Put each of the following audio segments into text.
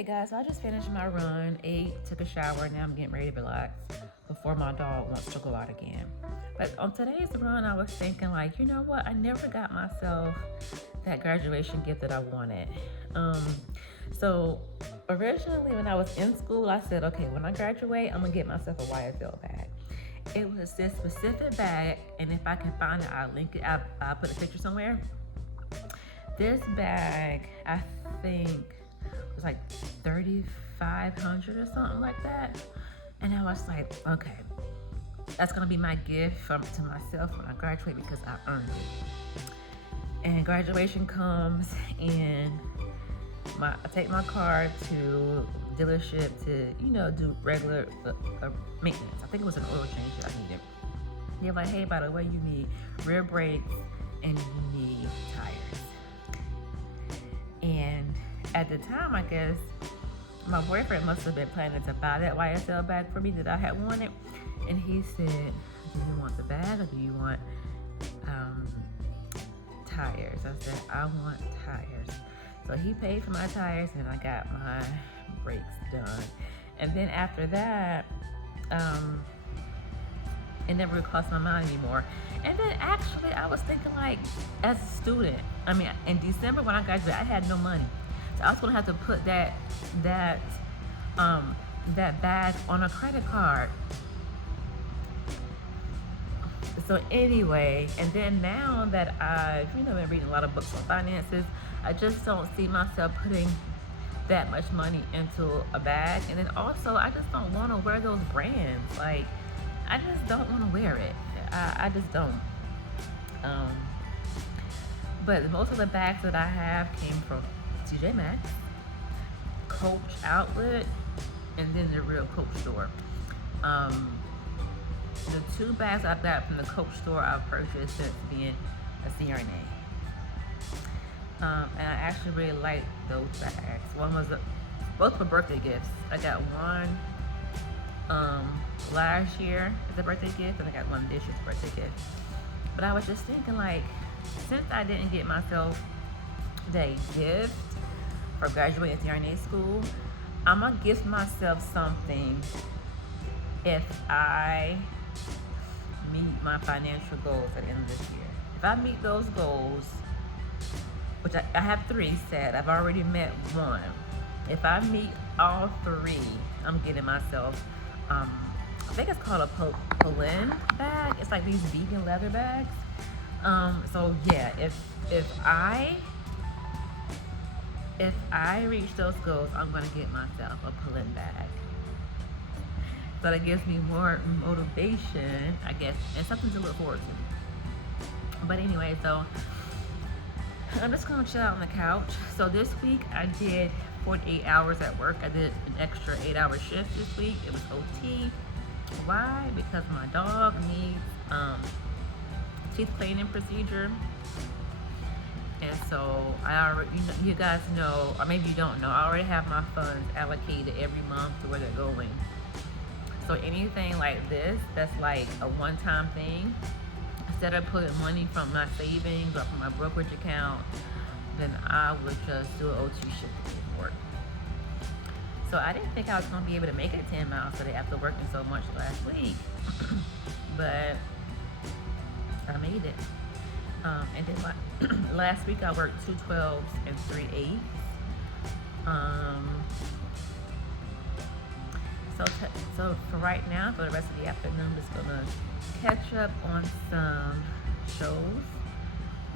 Alright guys, so I just finished my run, ate, took a shower, now I'm getting ready to relax before my dog wants to go out again. But on today's run, I was thinking like, you know what, I never got myself that graduation gift that I wanted. So originally when I was in school, I said, okay, when I graduate, I'm gonna get myself a YSL bag. It was this specific bag, and if I can find it, I'll link it, I'll put a picture somewhere. This bag, I think, was like $3,500 or something like that. And I was like, okay, that's gonna be my gift to myself when I graduate because I earned it. And graduation comes, and I take my car to dealership to, do regular maintenance. I think it was an oil change that I needed. They're like, hey, by the way, you need rear brakes and you need tires. And at the time, I guess, my boyfriend must have been planning to buy that YSL bag for me that I had wanted. And he said, do you want the bag or do you want tires? I said, I want tires. So he paid for my tires and I got my brakes done. And then after that, it never really crossed my mind anymore. And then actually I was thinking, like, as a student, in December when I graduated, I had no money. So I was gonna have to put that bag on a credit card. So anyway, and then now that I've been reading a lot of books on finances, I just don't see myself putting that much money into a bag. And then also, I just don't want to wear those brands. Like, I just don't want to wear it. I just don't. But most of the bags that I have came from TJ Maxx, Coach Outlet, and then the real Coach store. The two bags I've got from the Coach store I've purchased since being a CRNA. And I actually really like those bags. One was both for birthday gifts. I got one last year as a birthday gift, and I got one this year as a birthday gift. But I was just thinking, like, since I didn't get myself that gift for graduating CRNA school, I'm gonna gift myself something if I meet my financial goals at the end of this year. If I meet those goals, which I have 3 set, I've already met one. If I meet all 3, I'm getting myself, I think it's called a Polin bag. It's like these vegan leather bags. So yeah, if I reach those goals, I'm gonna get myself a Polin bag. So that gives me more motivation, I guess, and something to look forward to. But anyway, so I'm just gonna chill out on the couch. So this week I did 48 hours at work. I did an extra 8-hour shift this week. It was OT. Why? Because my dog needs teeth cleaning procedure. And so I already, you guys know, or maybe you don't know, I already have my funds allocated every month to where they're going. So anything like this, that's like a one-time thing, instead of putting money from my savings or from my brokerage account, then I would just do an OT shift to pay for it. So I didn't think I was going to be able to make it 10 miles today after working so much last week, but I made it. And then last week I worked 2 12s and 3 8s. So for right now, for the rest of the afternoon, I'm just gonna catch up on some shows.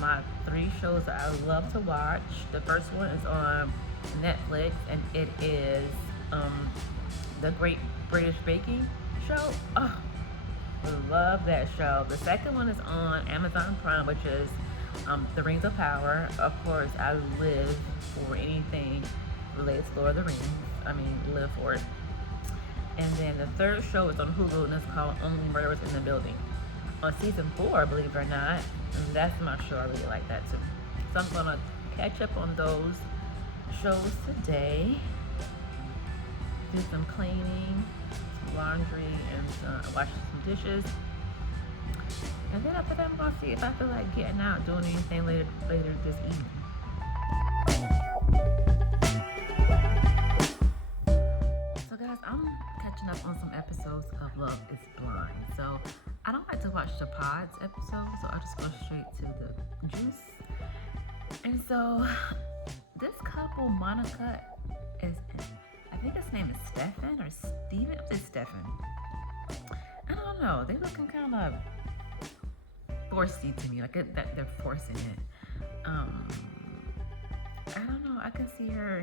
My 3 shows that I love to watch. The first one is on Netflix, and it is the Great British Baking Show. Oh, I love that show. The second one is on Amazon Prime, which is The Rings of Power. Of course, I live for anything related to Lord of the Rings. Live for it. And then the third show is on Hulu, and it's called Only Murders in the Building. On season 4, believe it or not, and that's my show. I really like that too. So I'm gonna catch up on those shows today. Do some cleaning, some laundry, and wash some dishes. And then after that, I'm gonna see if I feel like getting out, doing anything later this evening. I'm catching up on some episodes of Love is Blind. So I don't like to watch the pods episodes, so I just go straight to the juice. And so this couple, Monica, is, I think his name is Stefan or Steven. It's Stefan. I don't know. They looking kind of forcey to me, like that they're forcing it. I don't know. I can see her.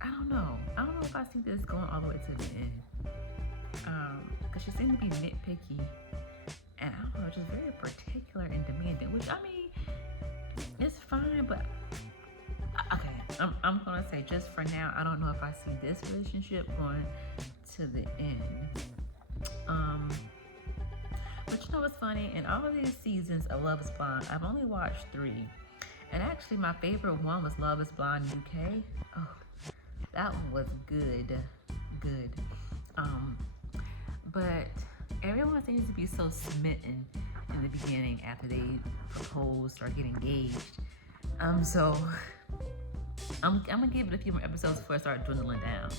I don't know. I don't know if I see this going all the way to the end. Because she seemed to be nitpicky, and I don't know, just very particular and demanding. Which I mean, it's fine, but okay. I'm gonna say just for now, I don't know if I see this relationship going to the end. But you know what's funny? In all of these seasons of Love is Blind, I've only watched 3. And actually, my favorite one was Love is Blind UK. Oh, that one was good. But everyone seems to be so smitten in the beginning after they propose or get engaged. So I'm gonna give it a few more episodes before I start dwindling down.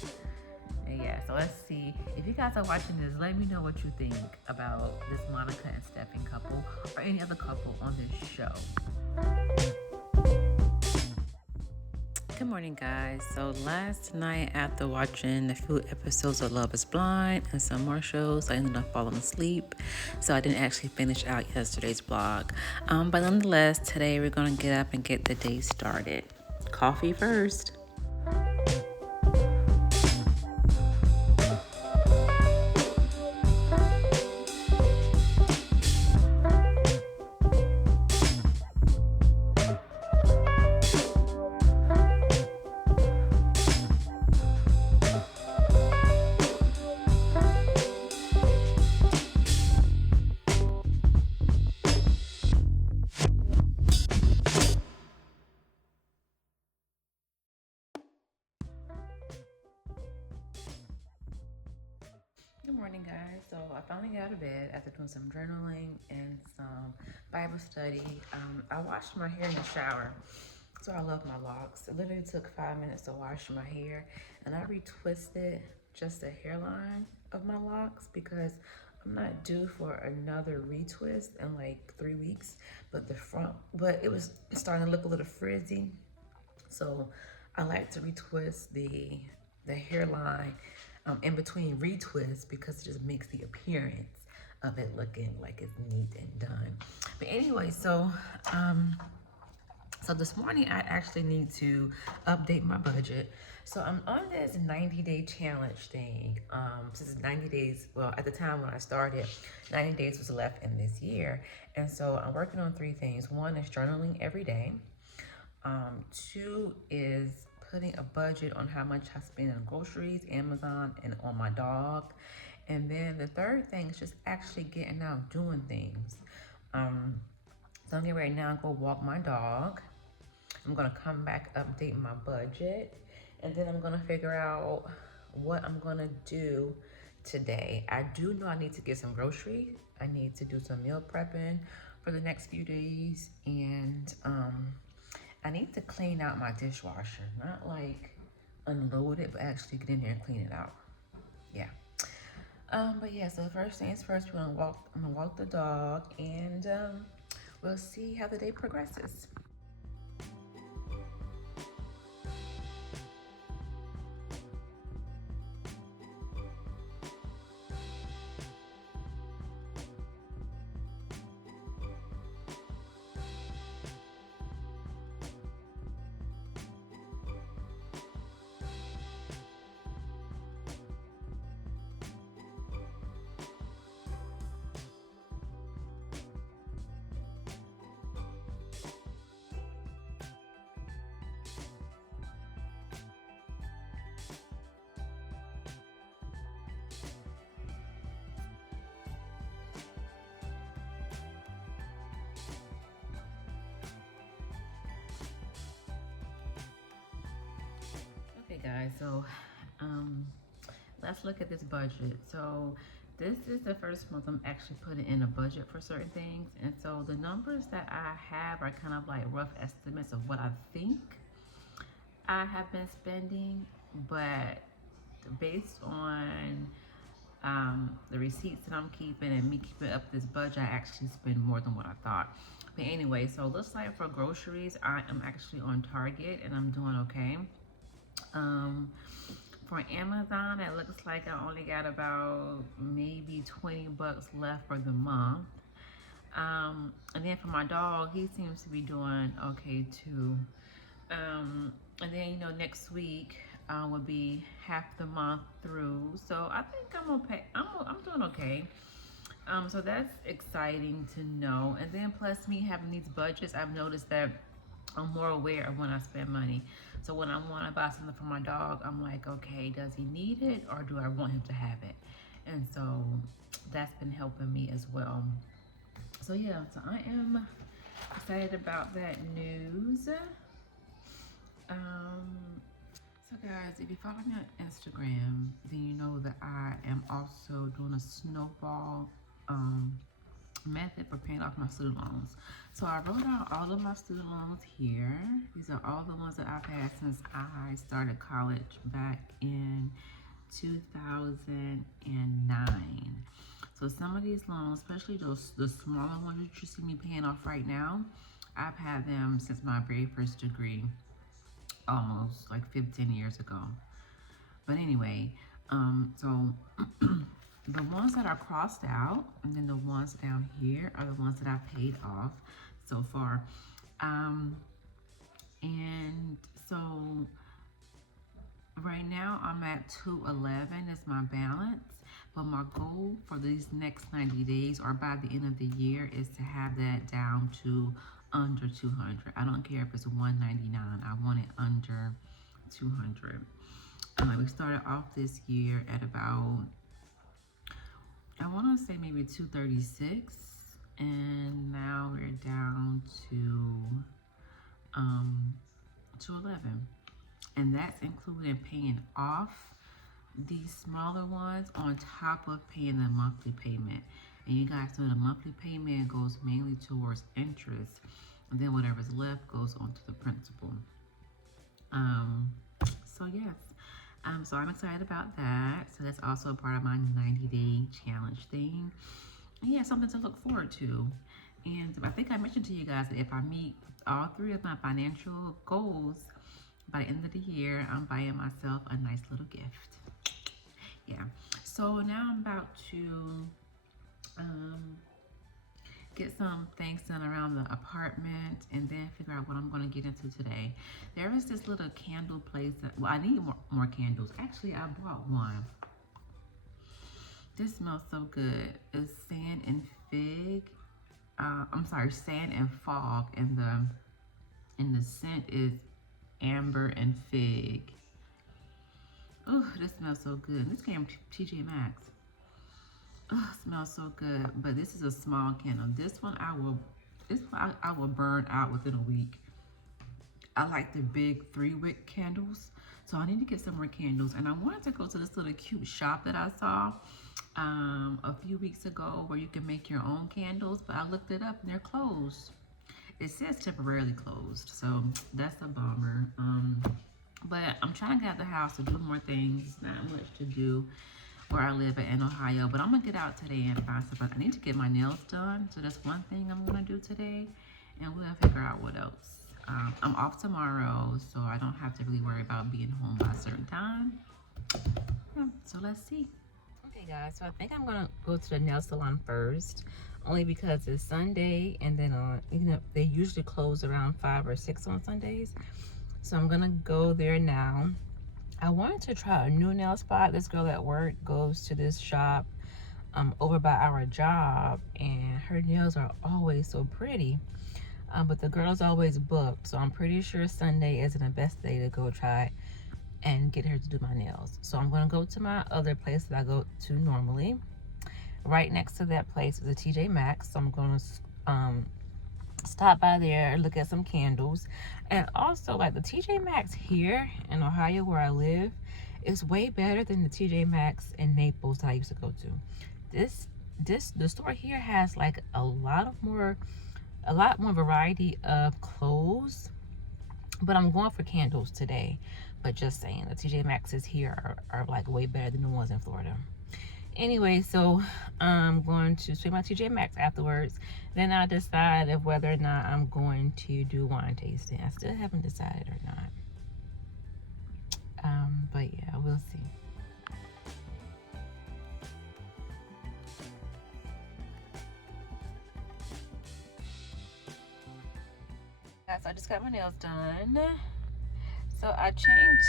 And yeah, so let's see. If you guys are watching this, let me know what you think about this Monica and Stefan couple or any other couple on this show. Good morning, guys. So last night, after watching a few episodes of Love is Blind and some more shows, I ended up falling asleep. So I didn't actually finish out yesterday's vlog. But nonetheless, today we're going to get up and get the day started. Coffee first. Good morning, guys. So I finally got out of bed after doing some journaling and some Bible study. I washed my hair in the shower, so I love my locks. It literally took 5 minutes to wash my hair, and I retwisted just the hairline of my locks because I'm not due for another retwist in like 3 weeks. But it was starting to look a little frizzy, so I like to retwist the hairline in between retwists because it just makes the appearance of it looking like it's neat and done. But anyway, so this morning I actually need to update my budget. So I'm on this 90-day challenge thing. Since it's 90 days, well, at the time when I started, 90 days was left in this year. And so I'm working on 3 things. 1 is journaling every day. 2 is putting a budget on how much I spend on groceries, Amazon, and on my dog. And then the 3rd thing is just actually getting out doing things. So I'm getting ready now to go walk my dog. I'm gonna come back, update my budget, and then I'm gonna figure out what I'm gonna do today. I do know I need to get some groceries. I need to do some meal prepping for the next few days, and I need to clean out my dishwasher. Not like unload it, but actually get in there and clean it out. Yeah. But yeah, so first things first, I'm gonna walk the dog, and we'll see how the day progresses. Okay, guys, so let's look at this budget. So this is the first month I'm actually putting in a budget for certain things, and so the numbers that I have are kind of like rough estimates of what I think I have been spending, but based on the receipts that I'm keeping and me keeping up this budget, I actually spend more than what I thought. But anyway, so it looks like for groceries, I am actually on Target and I'm doing okay. For Amazon, it looks like I only got about maybe 20 bucks left for the month. And then for my dog, he seems to be doing okay too. And then, you know, next week will be half the month through. So I think I'm okay. I'm doing okay. So that's exciting to know. And then plus me having these budgets, I've noticed that I'm more aware of when I spend money. So when I want to buy something for my dog, I'm like, okay, does he need it or do I want him to have it? And so that's been helping me as well. So yeah, so I am excited about that news. So guys, if you follow me on Instagram, then you know that I am also doing a snowball method for paying off my student loans. So I wrote out all of my student loans here. These are all the ones that I've had since I started college back in 2009. So some of these loans, especially the smaller ones that you see me paying off right now, I've had them since my very first degree, almost like 15 years ago. But anyway, so the ones that are crossed out and then the ones down here are the ones that I've paid off so far. And so right now I'm at 211 is my balance, but my goal for these next 90 days or by the end of the year is to have that down to under 200. I don't care if it's 199. I want it under 200. We started off this year at about, I want to say maybe 236, and now we're down to 211, and that's including paying off these smaller ones on top of paying the monthly payment. And you guys know the monthly payment goes mainly towards interest, and then whatever's left goes on to the principal. So yes. So I'm excited about that. So that's also a part of my 90-day challenge thing. And yeah, something to look forward to. And I think I mentioned to you guys that if I meet all three of my financial goals by the end of the year, I'm buying myself a nice little gift. Yeah. So now I'm about to get some things done around the apartment and then figure out what I'm going to get into today. There is this little candle place that, well, I need more candles. Actually, I bought one. This smells so good. It's sand and fig. I'm sorry, sand and fog, and the scent is amber and fig. Oh, this smells so good. This came from TJ Maxx. Oh, it smells so good. But this is a small candle. This one I will burn out within a week. I like the big 3-wick candles. So I need to get some more candles. And I wanted to go to this little cute shop that I saw a few weeks ago where you can make your own candles, but I looked it up and they're closed. It says temporarily closed, so that's a bummer. But I'm trying to get out the house to do more things. Not much to do where I live in Ohio, but I'm gonna get out today and find stuff. I need to get my nails done, so that's one thing I'm gonna do today, and we'll figure out what else. I'm off tomorrow, so I don't have to really worry about being home by a certain time. Yeah, so let's see. Okay guys, so I think I'm gonna go to the nail salon first, only because it's Sunday, and then you know, they usually close around 5 or 6 on Sundays. So I'm gonna go there now. I wanted to try a new nail spot. This girl at work goes to this shop over by our job, and her nails are always so pretty. But the girl's always booked, so I'm pretty sure Sunday isn't the best day to go try and get her to do my nails. So I'm gonna go to my other place that I go to normally. Right next to that place is a TJ Maxx, so I'm gonna stop by there, look at some candles. And also, like, the TJ Maxx here in Ohio where I live is way better than the TJ Maxx in Naples that I used to go to. The store here has like a lot more variety of clothes, but I'm going for candles today. But just saying, the TJ Maxx's here are like way better than the ones in Florida. Anyway, so I'm going to swing my TJ Maxx afterwards. Then I'll decide if whether or not I'm going to do wine tasting. I still haven't decided or not. But yeah, we'll see. So I just got my nails done. So I changed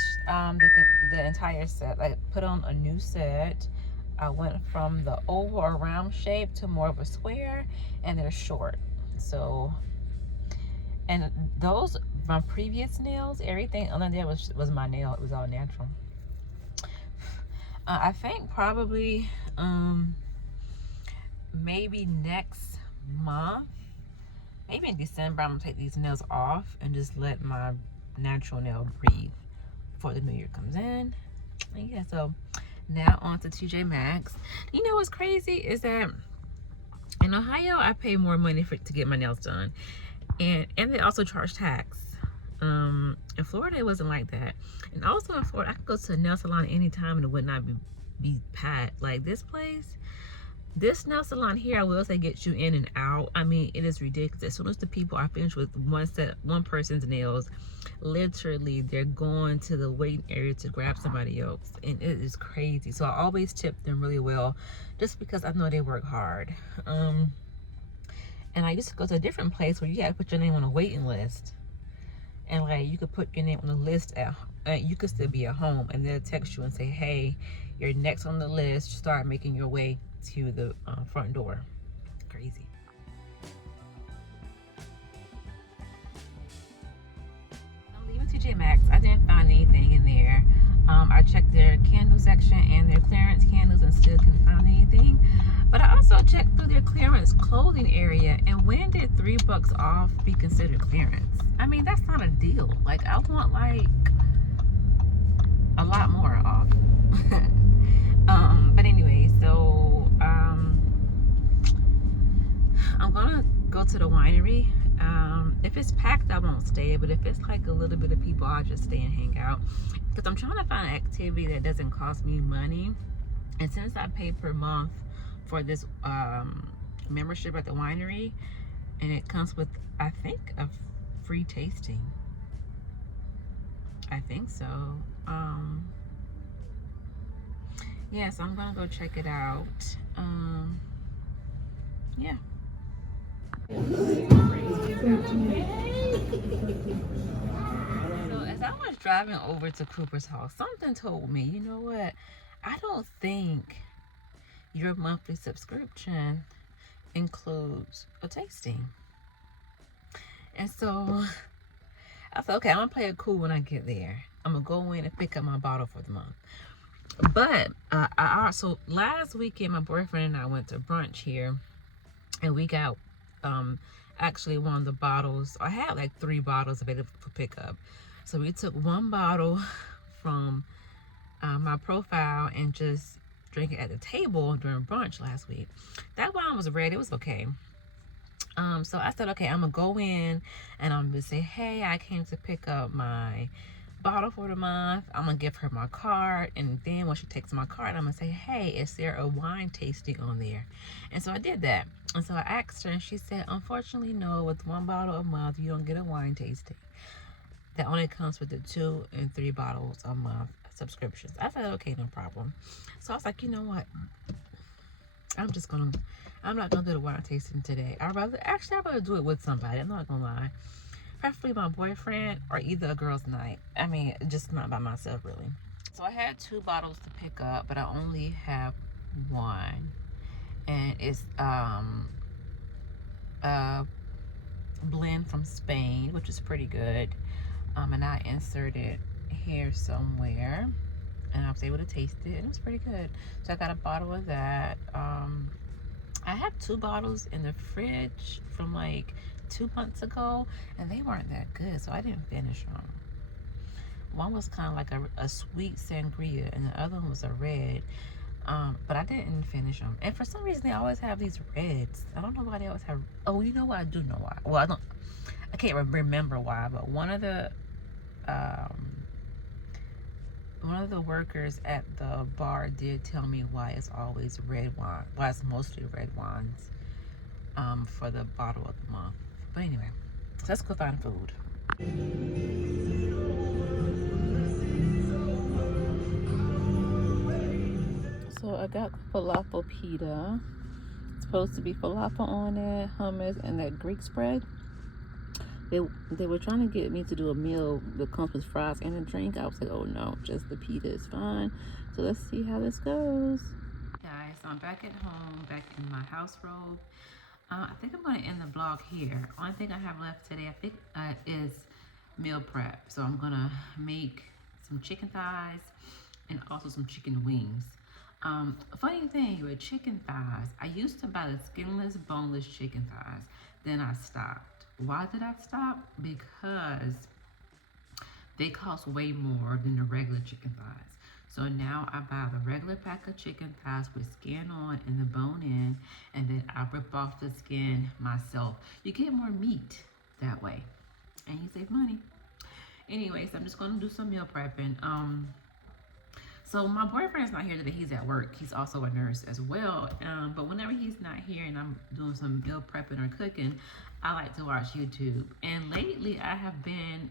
the entire set. I put on a new set. I went from the oval or round shape to more of a square, and they're short. So, and those, my previous nails, everything under there was my nail. It was all natural. I think probably maybe next month, maybe in December, I'm gonna take these nails off and just let my natural nail breathe before the new year comes in. And yeah, so now on to TJ Maxx. You know what's crazy is that in Ohio I pay more money to get my nails done, and they also charge tax. In Florida it wasn't like that. And also in Florida I could go to a nail salon anytime and it would not be packed. Like this nail salon here, I will say, gets you in and out. I mean, it is ridiculous. As soon as the people are finished with one person's nails, literally they're going to the waiting area to grab somebody else, and it is crazy. So I always tip them really well, just because I know they work hard. And I used to go to a different place where you had to put your name on a waiting list, and like you could put your name on the list you could still be at home, and they'll text you and say, hey, you're next on the list, start making your way to the front door. Crazy. I'm leaving TJ Maxx. I didn't find anything in there. I checked their candle section and their clearance candles and still couldn't find anything. But I also checked through their clearance clothing area, and when did $3 off be considered clearance? I mean, that's not a deal. Like, I want like a lot more off. But anyway, so I'm gonna go to the winery. If it's packed, I won't stay, but if it's like a little bit of people, I'll just stay and hang out, because I'm trying to find an activity that doesn't cost me money. And since I pay per month for this membership at the winery, and it comes with, I think, a free tasting. I think so. Yeah, so I'm gonna go check it out. Yeah. So as I was driving over to Cooper's house, something told me, you know what, I don't think your monthly subscription includes a tasting. And so I said, okay, I'm gonna play it cool when I get there. I'm gonna go in and pick up my bottle for the month. But I also, last weekend my boyfriend and I went to brunch here, and we got actually one of the bottles. I had like 3 bottles available for pickup, so we took one bottle from my profile and just drank it at the table during brunch last week. That wine was red. It was okay. So I said, okay, I'm gonna go in and I'm gonna say, hey, I came to pick up my bottle for the month. I'm gonna give her my card, and then when she takes my card, I'm gonna say, hey, is there a wine tasting on there? And so I did that. And so I asked her, and she said, unfortunately, no, with 1 bottle a month you don't get a wine tasting. That only comes with the 2 and 3 bottles a month subscriptions. I said, okay, no problem. So I was like, you know what, I'm not gonna do the wine tasting today. I'd rather do it with somebody. I'm not gonna lie. Preferably my boyfriend, or either a girls' night. I mean, just not by myself, really. So I had 2 bottles to pick up, but I only have 1. And it's a blend from Spain, which is pretty good. And I inserted here somewhere, and I was able to taste it, and it was pretty good. So I got a bottle of that. I have 2 bottles in the fridge from like 2 months ago, and they weren't that good, so I didn't finish them. One was kind of like a sweet sangria, and the other one was a red. But I didn't finish them. And for some reason, they always have these reds. I don't know why they always have. Oh, you know what? I do know why. Well, I can't remember why, but one of the one of the workers at the bar did tell me why it's always red wine, why it's mostly red wines for the bottle of the month. But anyway, so let's go find food. So I got falafel pita. It's supposed to be falafel on it, hummus, and that Greek spread. They were trying to get me to do a meal that comes with fries and a drink. I was like, oh no, just the pita is fine. So let's see how this goes. Guys, so I'm back at home, back in my house robe. I think I'm going to end the vlog here. Only thing I have left today, I think, is meal prep. So I'm going to make some chicken thighs and also some chicken wings. Funny thing with chicken thighs, I used to buy the skinless, boneless chicken thighs. Then I stopped. Why did I stop? Because they cost way more than the regular chicken thighs. So now I buy the regular pack of chicken thighs with skin on and the bone in, and then I rip off the skin myself. You get more meat that way, and you save money. Anyways, I'm just gonna do some meal prepping. So my boyfriend's not here today. He's at work. He's also a nurse as well. But whenever he's not here and I'm doing some meal prepping or cooking, I like to watch YouTube. And lately I have been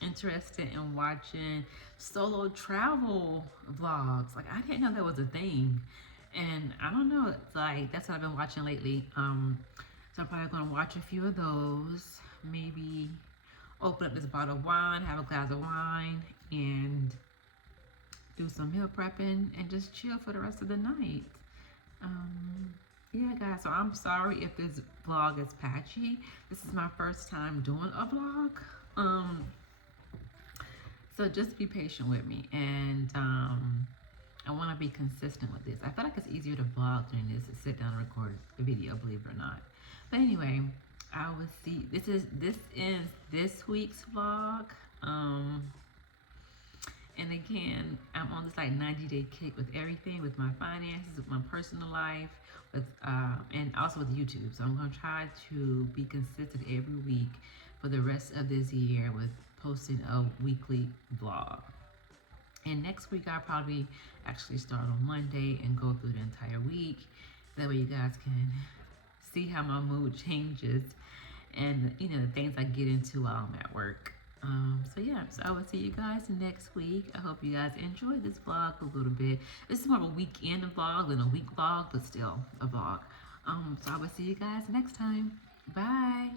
interested in watching solo travel vlogs. Like, I didn't know that was a thing. And I don't know, it's like, that's what I've been watching lately. So I'm probably gonna watch a few of those. Maybe open up this bottle of wine, have a glass of wine, and do some meal prepping and just chill for the rest of the night. Yeah, guys, so I'm sorry if this vlog is patchy. This is my first time doing a vlog. So just be patient with me. And I want to be consistent with this. I feel like it's easier to vlog than it is to sit down and record a video, believe it or not. But anyway, I will see. This is this week's vlog. And again, I'm on this like 90-day kick with everything, with my finances, with my personal life, with and also with YouTube. So I'm gonna try to be consistent every week for the rest of this year with posting a weekly vlog. And next week I'll probably actually start on Monday and go through the entire week. That way you guys can see how my mood changes and, you know, the things I get into while I'm at work. So yeah, so I will see you guys next week. I hope you guys enjoyed this vlog a little bit. This is more of a weekend vlog than a week vlog, but still a vlog. So I will see you guys next time. Bye.